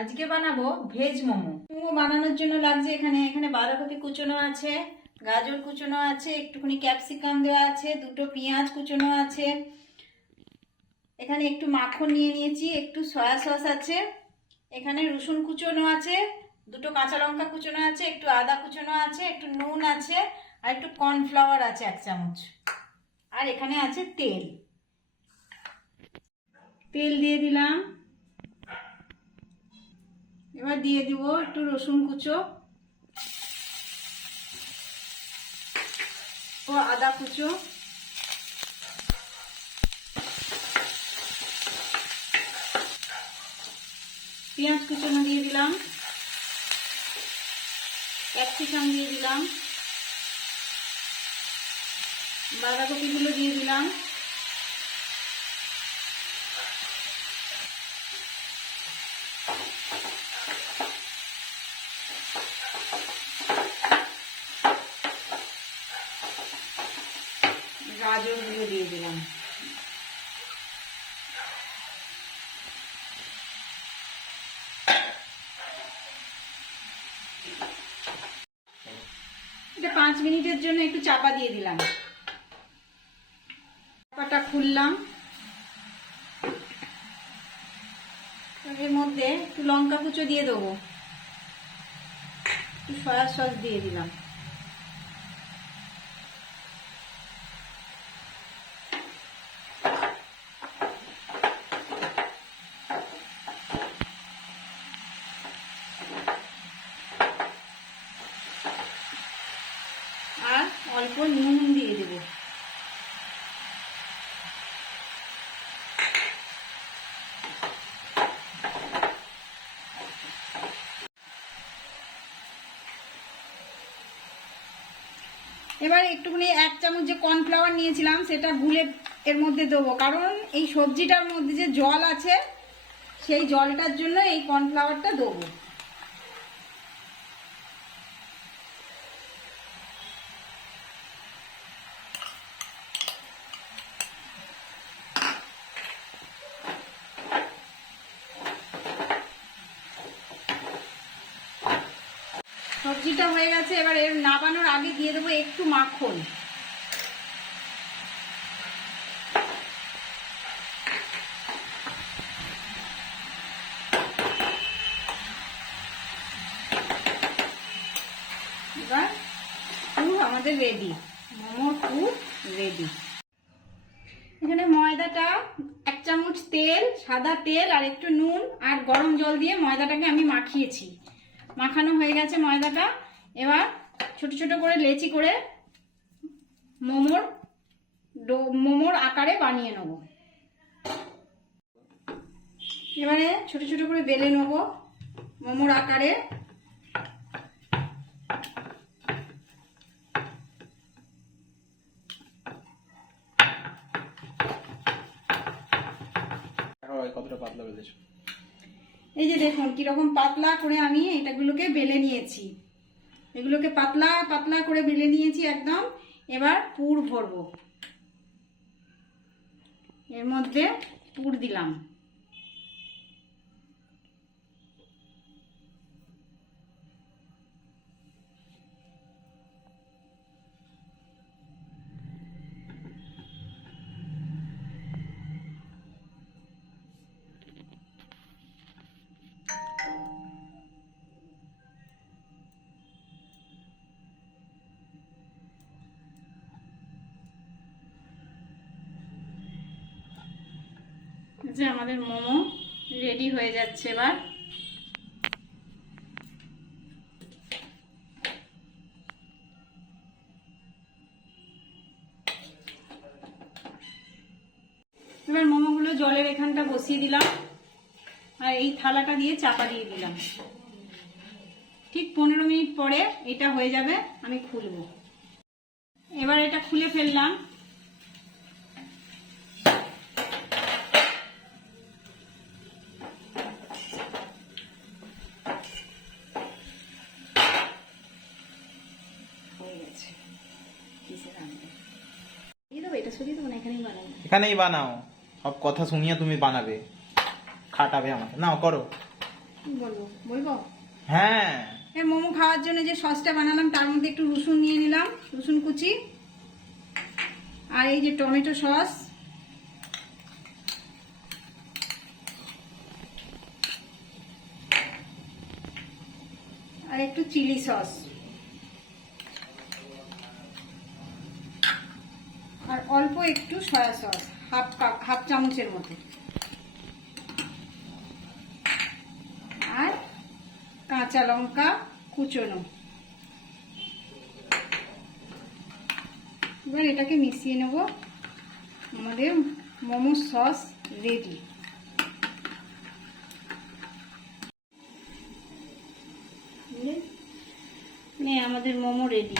আজকে বানাবো ভেজ মোমো। মোমো বানানোর জন্য লাগছে এখানে বাঁধাকপি কুচনো আছে, গাজর কুচনো আছে, একটুখানি ক্যাপসিকাম দেওয়া আছে, দুটো পেঁয়াজ কুচনো আছে, এখানে একটু মাখন নিয়ে নিয়েছি, একটু সয়া সস আছে, এখানে রসুন কুচনো আছে, দুটো কাঁচা লঙ্কা কুচনো আছে, একটু আদা কুচনো আছে, একটু নুন আছে, আর একটু কর্নফ্লাওয়ার আছে 1 চামচ, আর এখানে আছে তেল। তেল দিয়ে দিলাম। এবার দিয়ে দিব একটু রসুন কুচো ও আদা কুচো, পেঁয়াজ কুচনো দিয়ে দিলাম, ক্যাপসিকাম দিয়ে দিলাম, বাঁধাকপিগুলো দিয়ে দিলাম, গাজরগুলো দিয়ে দিলাম। এটা 5 মিনিটের জন্য একটু চাপা দিয়ে দিলাম। চাপাটা খুললাম। এর মধ্যে একটু লঙ্কা কুচো দিয়ে দেবো, একটু সয়া সস দিয়ে দিলাম, আর অল্প নুন দিয়ে দেব। এবার একটুখানি 1 চামচ যে কর্নফ্লাওয়ার নিয়েছিলাম সেটা গুলে এর মধ্যে দেবো, কারণ এই সবজিটার মধ্যে যে জল আছে সেই জলটার জন্য এই কর্নফ্লাওয়ারটা দেবো। সবজিটা হয়ে গেছে। এবার এর নাবানোর আগে দিয়ে দেবো একটু মাখন। এবার পুর আমাদের রেডি, মোমোর পুর রেডি। এখানে ময়দাটা 1 চামচ তেল, সাদা তেল আর একটু নুন আর গরম জল দিয়ে ময়দাটাকে আমি মাখিয়েছি। মাখানো হয়ে গেছে ময়দাটা। এবার ছোট ছোট করে লেচি করে মোমোর আকারে বানিয়ে নেব। এবারে ছোট ছোট করে বেলে নেব মোমোর আকারে। কতটা পাতলা বেলেছো? এই যে দেখুন কিরকম পাতলা করে আমি এটাগুলোকে বেলে নিয়েছি। এগুলোকে পাতলা পাতলা করে বেলে নিয়েছি একদম। এবার পুর ভরবো, এর মধ্যে পুর দিলাম। যে আমাদের মোমো রেডি হয়ে যাচ্ছে। এবার মোমোগুলো জলের এখানটা বসিয়ে দিলাম আর এই থালাটা দিয়ে চাপা দিয়ে দিলাম। ঠিক 15 মিনিট পরে এটা হয়ে যাবে, আমি খুলবো। এবার এটা খুলে ফেললাম। এখানেই বানাও, সব কথা শুনিয়ে তুমি বানাবে, খাটাবে আমাকে। নাও করো। কি বলবো, বলবো? হ্যাঁ। এর মোমো খাওয়ার জন্য যে সসটা বানালাম তার মধ্যে একটু রসুন নিয়ে নিলাম, রসুন কুচি, আর এই যে টমেটো সস, আর একটু চিলি সস, আর অল্প একটু সয়া সস, হাফ চামচের মতো, আর কাঁচা লঙ্কা কুচোনো। এবার এটাকে মিশিয়ে নেব। আমাদের মোমো সস রেডি। আমাদের মোমো রেডি।